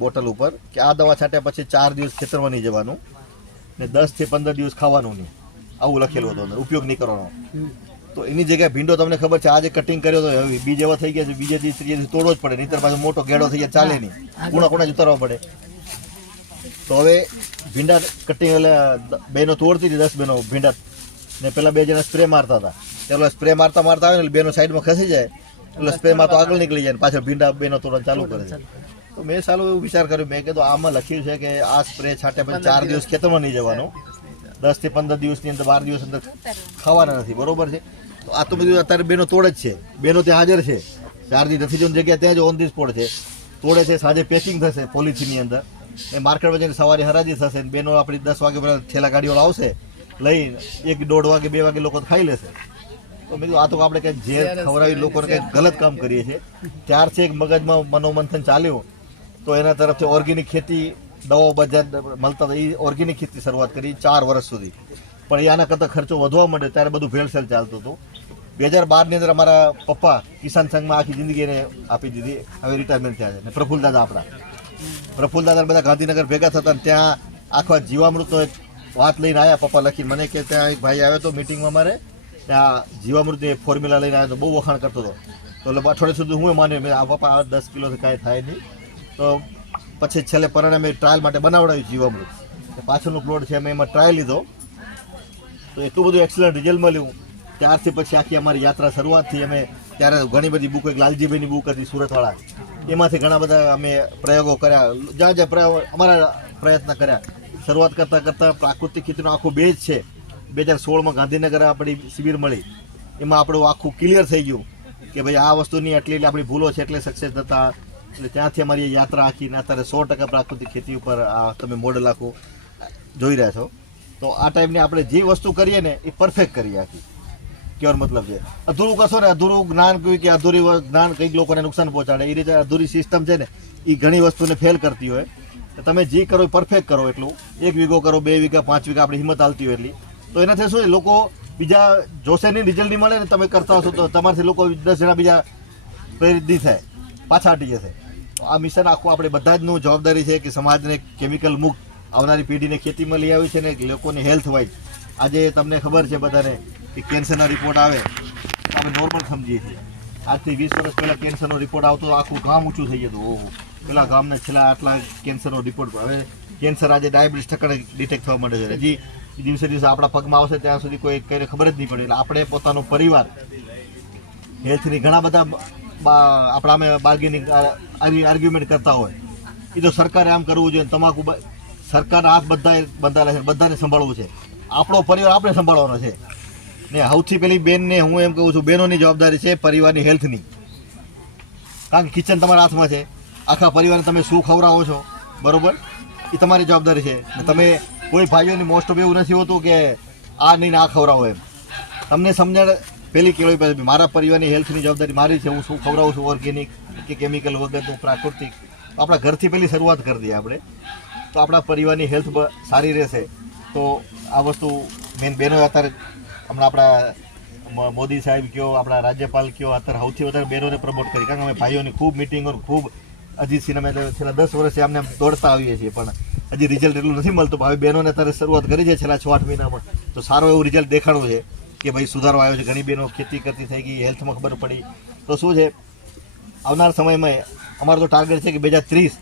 Bottle ઉપર, કે આ દવા છાંટ્યા પછી ચાર દિવસ ખેતરમાં નહીં જવાનું ને દસથી પંદર દિવસ ખાવાનું નહીં. આવું લખેલું હતું અંદર, ઉપયોગ નહીં કરવાનો. તો એની જગ્યાએ ભીંડો તમને ખબર છે, આજે કટિંગ કર્યો તો હવે બીજ એવા થઈ ગયા છે, બીજે દિવસ ત્રીજે દિવસ તોડવો જ પડે, નહીતર પાછો મોટો ગેડો થઈ જાય, ચાલે નહીં. કુણા કુણા જ ઉતારવા પડે. તો હવે ભીંડા કટિંગ એટલે બેનો તોડતી હતી, દસ બેનો ભીંડા. ને પેલા બે જણા સ્પ્રે મારતા હતા. પેલા સ્પ્રે મારતા મારતા આવે ને બેનો સાઈડમાં ખસી જાય, એટલે સ્પ્રેમાં તો આગળ નીકળી જાય ને પાછળ ભીંડા બેનો તોડવાનું ચાલુ કરે છે. તો મેં સારું એવું વિચાર કર્યો મેં કીધું આમાં લખ્યું છે કે આ સ્પ્રે છાંટે પછી ચાર દિવસ. ખેતરમાં નહીં જવાનું. દસથી પંદર દિવસની અંદર બાર દિવસ અંદર ખાવાના નથી બરોબર છે? તો આ તો બધું અત્યારે બેનો તોડ જ છે. બેનો ત્યાં હાજર છે. ચારથી નથી જોવાની જગ્યા ત્યાં જ ઓન ધી સ્પોટ છે. તોડે છે સાંજે પેકિંગ થશે પોલિથીનની અંદર. એ માર્કેટમાં જઈને સવારે હરાજી થશે ને બેનો આપણી દસ વાગે પહેલાં થેલા ગાડીઓ આવશે લઈ એક દોઢ વાગે બે વાગે લોકો ખાઈ લેશે. તો મેં કીધું આ તો આપણે કંઈક ઝેર ખવડાવી લોકોને કંઈક ગલત કામ કરીએ છીએ. ત્યારથી એક મગજમાં મનોમંથન ચાલ્યું. તો એના તરફથી ઓર્ગેનિક ખેતી દવાઓ બજાર, મળતા એ ઓર્ગેનિક ખેતી શરૂઆત કરી ચાર વર્ષ સુધી. પણ એ આના કરતાં ખર્ચો વધવા માંડ્યો. ત્યારે બધું ભેળસેળ ચાલતું હતું. બે હજાર બારની અંદર અમારા પપ્પા કિસાન સંઘમાં આખી જિંદગી એને આપી દીધી. હવે રિટાયરમેન્ટ થયા છે. ને પ્રફુલ્લ દાદા આપણા. પ્રફુલ દાદા બધા ગાંધીનગર ભેગા થતા ને ત્યાં આખા જીવામૃતનો એક વાત લઈને આવ્યા પપ્પા લખીને મને કે ત્યાં એક ભાઈ આવ્યો હતો મિટિંગમાં મારે ત્યાં જીવામૃતની ફોર્મ્યુલા લઈને આવ્યો તો બહુ વખાણ કરતો હતો. તો એટલે અઠવાડિયા સુધી હું માન્યો. આ પપ્પા દસ કિલોથી કાંઈ થાય નહીં. તો પછી છેલ્લે પરિણામે ટ્રાયલ માટે બનાવડાવ્યું જીવામૃત. પાછળનો પ્લોટ છે અમે એમાં ટ્રાયલ લીધો. તો એટલું બધું એક્સલન્ટ રિઝલ્ટ મળ્યું. ત્યારથી પછી આખી અમારી યાત્રા શરૂઆત થઈ. અમે ત્યારે ઘણી બધી બુક એક લાલજીભાઈની બુક હતી સુરતવાળા. એમાંથી ઘણા બધા અમે પ્રયોગો કર્યા. જ્યાં જ્યાં પ્રયોગ, અમારા પ્રયત્ન કર્યા. શરૂઆત કરતાં કરતાં પ્રાકૃતિક ખેતીનો આખો બેજ છે. બે હજાર સોળમાં ગાંધીનગર આપણી શિબિર મળી. એમાં આપણું આખું ક્લિયર થઈ ગયું કે ભાઈ આ વસ્તુની એટલી એટલી આપણી ભૂલો છે, એટલે સક્સેસ થતા. એટલે ત્યાંથી અમારી યાત્રા આખી, ને અત્યારે સો ટકા પ્રાકૃતિક ખેતી ઉપર, આ તમે મોડલ આખું જોઈ રહ્યા છો. તો આ ટાઈપની આપણે જે વસ્તુ કરીએ ને, એ પરફેક્ટ કરીએ આખી. કહેવાનો મતલબ છે? અધૂરું કશો ને, અધૂરું જ્ઞાન કહ્યું કે અધૂરી જ્ઞાન કંઈક લોકોને નુકસાન પહોંચાડે, એ રીતે અધૂરી સિસ્ટમ છે ને, એ ઘણી વસ્તુને ફેલ કરતી હોય. તો તમે જે કરો એ પરફેક્ટ કરો એટલું. એક વીઘો કરો, બે વીઘા, પાંચ વીઘા આપણી હિંમત આવતી હોય એટલી. તો એનાથી શું લોકો બીજા જોશે નહીં રિઝલ્ટ નહીં મળે ને તમે કરતા હશો તો તમારાથી લોકો દસ જણા બીજા પ્રેરિત નહીં થાય. પાછા હટી જશે. આ મિશન આખું આપણે બધા જ નું જવાબદારી છે કે સમાજને કેમિકલ મુક્ત આવનારી પેઢીને ખેતીમાં લઈ આવી છે ને લોકોની હેલ્થ વાઇઝ. આજે તમને ખબર છે બધાને કે કેન્સરના રિપોર્ટ આવે. આપણે નોર્મલ સમજીએ છીએ. આજથી વીસ વર્ષ પહેલાં કેન્સરનો રિપોર્ટ આવતો આખું ગામ ઊંચું થઈ જતું ઓહો. પેલા ગામને છેલ્લા આટલા કેન્સરનો રિપોર્ટ હવે કેન્સર આજે ડાયાબિટીસ ટકા ડિટેક્ટ થવા માંડે છે. હજી દિવસે દિવસે આપણા પગમાં આવશે ત્યાં સુધી કોઈ કઈને ખબર જ નહીં પડે. એટલે આપણે પોતાનો પરિવાર, હેલ્થની ઘણા બધા બા- આપણા અમે બાર્ગેનિંગ આર્ગ્યુમેન્ટ કરતા હોય. એ તો સરકારે આમ કરવું જોઈએ તમાકુ સરકાર હાથ બધા બંધાયેલા છે, બધાને સંભાળવું છે. આપણો પરિવાર આપણે સંભાળવાનો છે. ને સૌથી પહેલી બેનને હું એમ કહું છું બહેનોની જવાબદારી છે પરિવારની હેલ્થની. કારણ કે કિચન તમારા હાથમાં છે. આખા પરિવારને તમે શું ખવડાવો છો, બરોબર? એ તમારી જવાબદારી છે. તમે કોઈ ભાઈઓની મોસ્ટ ઓફ એવું નથી હોતું કે આ નહીં ને આ ખવડાવો એમ. તમને સમજણ પેલી કેળવી પડે મારા પરિવારની હેલ્થની જવાબદારી મારી છે. હું શું ખવડાવું છું ઓર્ગેનિક કે કેમિકલ વગરનું પ્રાકૃતિક? આપણા ઘરથી પહેલી શરૂઆત કરી દઈએ આપણે. તો આપણા પરિવારની હેલ્થ સારી રહેશે. તો આ વસ્તુ મેન બહેનો અત્યારે હમણાં આપણા મોદી સાહેબ કયો, આપણા રાજ્યપાલ કયો, અત્યારે સૌથી વધારે બહેનોને પ્રમોટ કરી. કારણ કે અમે ભાઈઓની ખૂબ મિટિંગો ખૂબ અજીત સિનેમા અમે છેલ્લા દસ વર્ષથી અમને દોડતા આવીએ છીએ. પણ હજી રિઝલ્ટ એટલું નથી મળતું. હવે બહેનોને અત્યારે શરૂઆત કરી છે છેલ્લા છ આઠ મહિનામાં. તો સારું એવું રિઝલ્ટ દેખાડવું છે. કે ભાઈ સુધારો આવ્યો છે, ઘણી બહેનો ખેતી કરતી થઈ ગઈ હેલ્થમાં ખબર પડી. તો શું છે? આવનાર સમયમાં અમારો તો ટાર્ગેટ છે કે બે હજાર ત્રીસ.